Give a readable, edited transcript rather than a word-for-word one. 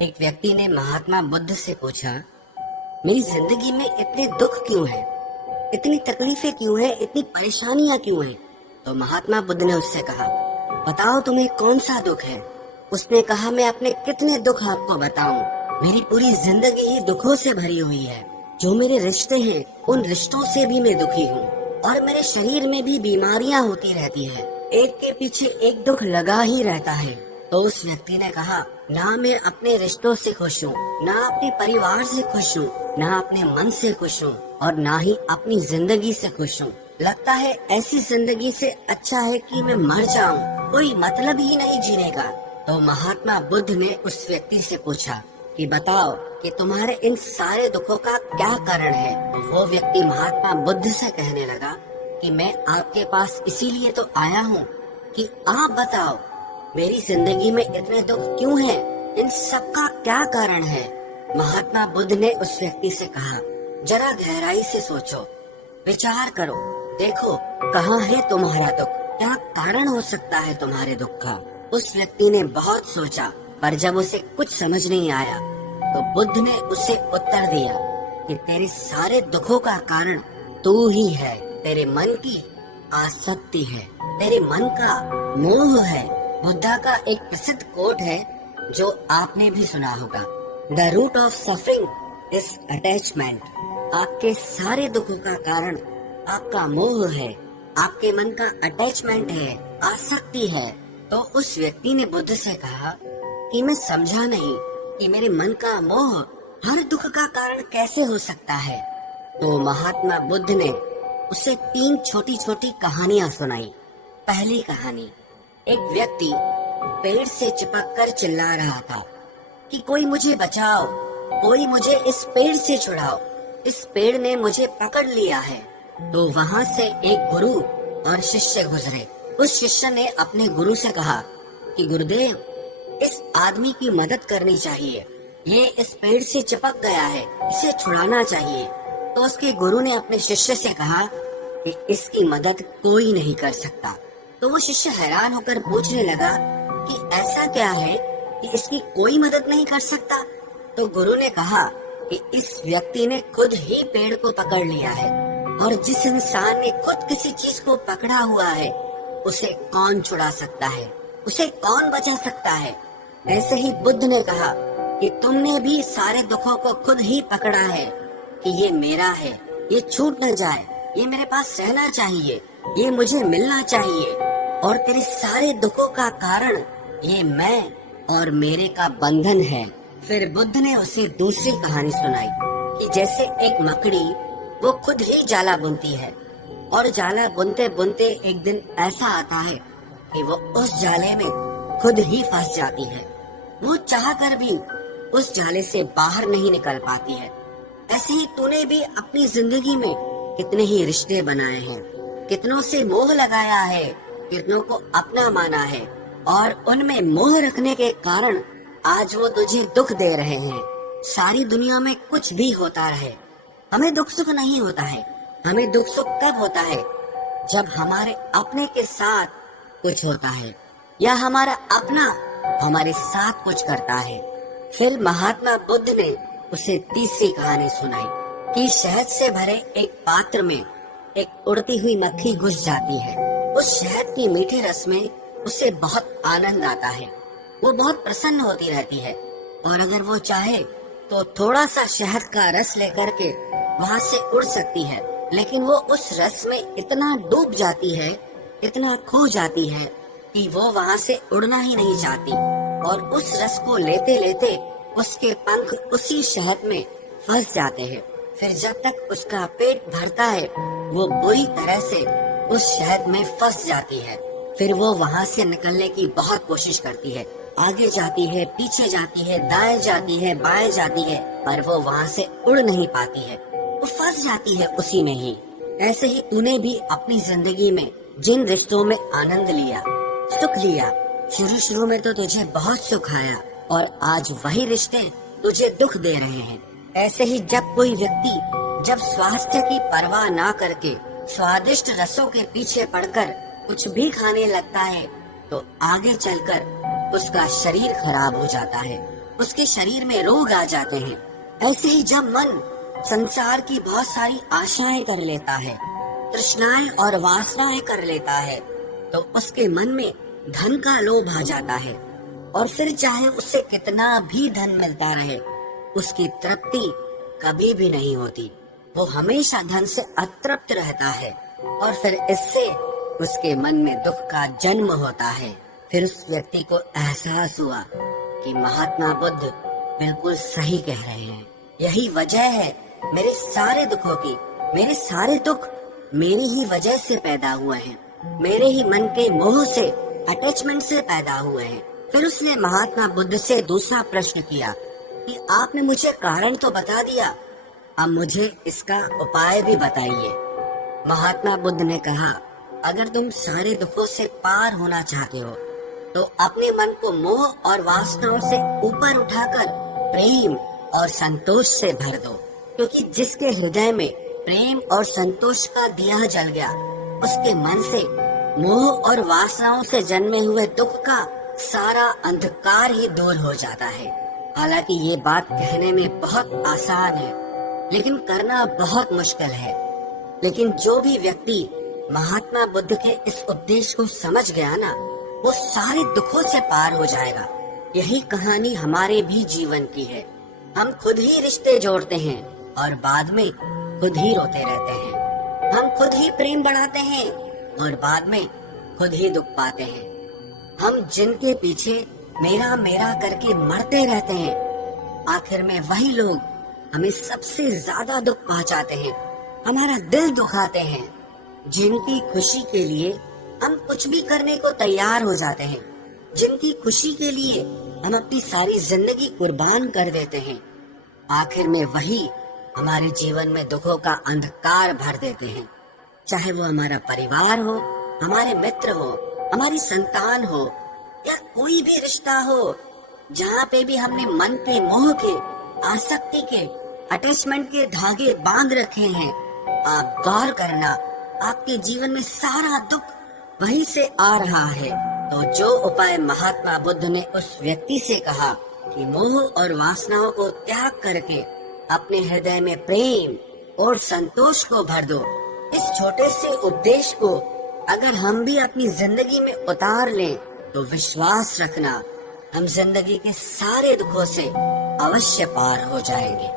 एक व्यक्ति ने महात्मा बुद्ध से पूछा, मेरी जिंदगी में इतने दुख क्यों हैं? इतनी तकलीफें क्यों हैं? इतनी परेशानियां क्यों हैं? तो महात्मा बुद्ध ने उससे कहा, बताओ तुम्हें कौन सा दुख है? उसने कहा, मैं अपने कितने दुख आपको बताऊं? मेरी पूरी जिंदगी ही दुखों से भरी हुई है। जो मेरे रिश्ते हैं उन रिश्तों से भी मैं दुखी हूँ और मेरे शरीर में भी बीमारियां होती रहती है। एक के पीछे एक दुख लगा ही रहता है। तो उस व्यक्ति ने कहा, ना मैं अपने रिश्तों से खुश हूँ, ना अपने परिवार से खुश हूँ, ना अपने मन से खुश हूँ और ना ही अपनी जिंदगी से खुश हूँ। लगता है ऐसी जिंदगी से अच्छा है कि मैं मर जाऊँ, कोई मतलब ही नहीं जीने का। तो महात्मा बुद्ध ने उस व्यक्ति से पूछा कि बताओ कि तुम्हारे इन सारे दुखों का क्या कारण है? तो वो व्यक्ति महात्मा बुद्ध से कहने लगा कि मैं आपके पास इसीलिए तो आया हूँ कि आप बताओ मेरी जिंदगी में इतने दुख क्यों हैं? इन सब का क्या कारण है? महात्मा बुद्ध ने उस व्यक्ति से कहा, जरा गहराई से सोचो, विचार करो, देखो कहाँ है तुम्हारा दुख, क्या कारण हो सकता है तुम्हारे दुख का? उस व्यक्ति ने बहुत सोचा, पर जब उसे कुछ समझ नहीं आया तो बुद्ध ने उसे उत्तर दिया कि तेरे सारे दुखों का कारण तू ही है। तेरे मन की आसक्ति है, तेरे मन का मोह है। बुद्धा का एक प्रसिद्ध कोट है जो आपने भी सुना होगा, the root of suffering is attachment. आपके सारे दुखों का कारण आपका मोह है, आपके मन का अटैचमेंट है, आसक्ति है। तो उस व्यक्ति ने बुद्ध से कहा कि मैं समझा नहीं कि मेरे मन का मोह हर दुख का कारण कैसे हो सकता है। तो महात्मा बुद्ध ने उसे 3 छोटी छोटी कहानियां सुनाई। पहली कहानी, एक व्यक्ति पेड़ से चिपक कर चिल्ला रहा था कि कोई मुझे बचाओ, कोई मुझे इस पेड़ से छुड़ाओ, इस पेड़ ने मुझे पकड़ लिया है। तो वहाँ से एक गुरु और शिष्य गुजरे। उस शिष्य ने अपने गुरु से कहा कि गुरुदेव, इस आदमी की मदद करनी चाहिए, ये इस पेड़ से चिपक गया है, इसे छुड़ाना चाहिए। तो उसके गुरु ने अपने शिष्य से कहा कि इसकी मदद कोई नहीं कर सकता। तो वो शिष्य हैरान होकर पूछने लगा कि ऐसा क्या है कि इसकी कोई मदद नहीं कर सकता? तो गुरु ने कहा कि इस व्यक्ति ने खुद ही पेड़ को पकड़ लिया है, और जिस इंसान ने खुद किसी चीज को पकड़ा हुआ है उसे कौन छुड़ा सकता है, उसे कौन बचा सकता है? ऐसे ही बुद्ध ने कहा कि तुमने भी सारे दुखों को खुद ही पकड़ा है कि ये मेरा है, ये छूट न जाए, ये मेरे पास रहना चाहिए, ये मुझे मिलना चाहिए, और तेरे सारे दुखों का कारण ये मैं और मेरे का बंधन है। फिर बुद्ध ने उसे दूसरी कहानी सुनाई कि जैसे एक मकड़ी वो खुद ही जाला बुनती है, और जाला बुनते बुनते एक दिन ऐसा आता है कि वो उस जाले में खुद ही फंस जाती है। वो चाहकर भी उस जाले से बाहर नहीं निकल पाती है। ऐसे ही तूने भी अपनी जिंदगी में कितने ही रिश्ते बनाए हैं, कितनों से मोह लगाया है, कितनों को अपना माना है, और उनमें मोह रखने के कारण आज वो तुझे दुख दे रहे हैं। सारी दुनिया में कुछ भी होता रहे, हमें दुख सुख नहीं होता है। हमें दुख सुख कब होता है? जब हमारे अपने के साथ कुछ होता है या हमारा अपना हमारे साथ कुछ करता है। फिर महात्मा बुद्ध ने उसे तीसरी कहानी सुनाई कि शहद से भरे एक पात्र में एक उड़ती हुई मक्खी घुस जाती है। उस शहद के मीठे रस में उसे बहुत आनंद आता है, वो बहुत प्रसन्न होती रहती है, और अगर वो चाहे तो थोड़ा सा शहद का रस लेकर के वहाँ से उड़ सकती है। लेकिन वो उस रस में इतना डूब जाती है, इतना खो जाती है कि वो वहाँ से उड़ना ही नहीं चाहती, और उस रस को लेते लेते उसके पंख उसी शहद में फंस जाते हैं। फिर जब तक उसका पेट भरता है वो बुरी तरह से उस शहद में फंस जाती है। फिर वो वहाँ से निकलने की बहुत कोशिश करती है, आगे जाती है, पीछे जाती है, दाएं जाती है, बाएं जाती है, पर वो वहाँ से उड़ नहीं पाती है, वो फंस जाती है उसी में ही। ऐसे ही तूने भी अपनी जिंदगी में जिन रिश्तों में आनंद लिया, सुख लिया, शुरू शुरू में तो तुझे बहुत सुख आया, और आज वही रिश्ते तुझे दुख दे रहे हैं। ऐसे ही जब कोई व्यक्ति जब स्वास्थ्य की परवाह ना करके स्वादिष्ट रसों के पीछे पड़कर कुछ भी खाने लगता है तो आगे चलकर उसका शरीर खराब हो जाता है, उसके शरीर में रोग आ जाते हैं। ऐसे ही जब मन संसार की बहुत सारी आशाएं कर लेता है, तृष्णाएं और वासनाएं कर लेता है, तो उसके मन में धन का लोभ आ जाता है और फिर चाहे उससे कितना भी धन मिलता रहे, उसकी तृप्ति कभी भी नहीं होती। वो हमेशा धन से अतृप्त रहता है और फिर इससे उसके मन में दुख का जन्म होता है। फिर उस व्यक्ति को एहसास हुआ कि महात्मा बुद्ध बिल्कुल सही कह रहे हैं। यही वजह है मेरे सारे दुखों की। मेरे सारे दुख मेरी ही वजह से पैदा हुए हैं, मेरे ही मन के मोह से, अटैचमेंट से पैदा हुए हैं। फिर उसने महात्मा बुद्ध से दूसरा प्रश्न किया कि आपने मुझे कारण तो बता दिया, अब मुझे इसका उपाय भी बताइए। महात्मा बुद्ध ने कहा, अगर तुम सारे दुखों से पार होना चाहते हो तो अपने मन को मोह और वासनाओं से ऊपर उठाकर प्रेम और संतोष से भर दो, क्योंकि जिसके हृदय में प्रेम और संतोष का दिया जल गया, उसके मन से मोह और वासनाओं से जन्मे हुए दुख का सारा अंधकार ही दूर हो जाता है। हालांकि ये बात कहने में बहुत आसान है, लेकिन करना बहुत मुश्किल है। लेकिन जो भी व्यक्ति महात्मा बुद्ध के इस उपदेश को समझ गया ना, वो सारे दुखों से पार हो जाएगा। यही कहानी हमारे भी जीवन की है। हम खुद ही रिश्ते जोड़ते हैं और बाद में खुद ही रोते रहते हैं। हम खुद ही प्रेम बढ़ाते हैं और बाद में खुद ही दुख पाते हैं। हम जिनके पीछे मेरा मेरा करके मरते रहते हैं, आखिर में वही लोग हमें सबसे ज्यादा दुख पहुंचाते हैं, हमारा दिल दुखाते हैं। जिनकी खुशी के लिए हम कुछ भी करने को तैयार हो जाते हैं, जिनकी खुशी के लिए हम अपनी सारी जिंदगी कुर्बान कर देते हैं, आखिर में वही हमारे जीवन में दुखों का अंधकार भर देते हैं। चाहे वो हमारा परिवार हो, हमारे मित्र हो, हमारी संतान हो या कोई भी रिश्ता हो, जहाँ पे भी हमने मन के मोह के, आसक्ति के, अटैचमेंट के धागे बांध रखे हैं, आप गौर करना, आपके जीवन में सारा दुख वहीं से आ रहा है। तो जो उपाय महात्मा बुद्ध ने उस व्यक्ति से कहा कि मोह और वासनाओं को त्याग करके अपने हृदय में प्रेम और संतोष को भर दो, इस छोटे से उपदेश को अगर हम भी अपनी जिंदगी में उतार लें तो विश्वास रखना, हम जिंदगी के सारे दुखों से अवश्य पार हो जाएंगे।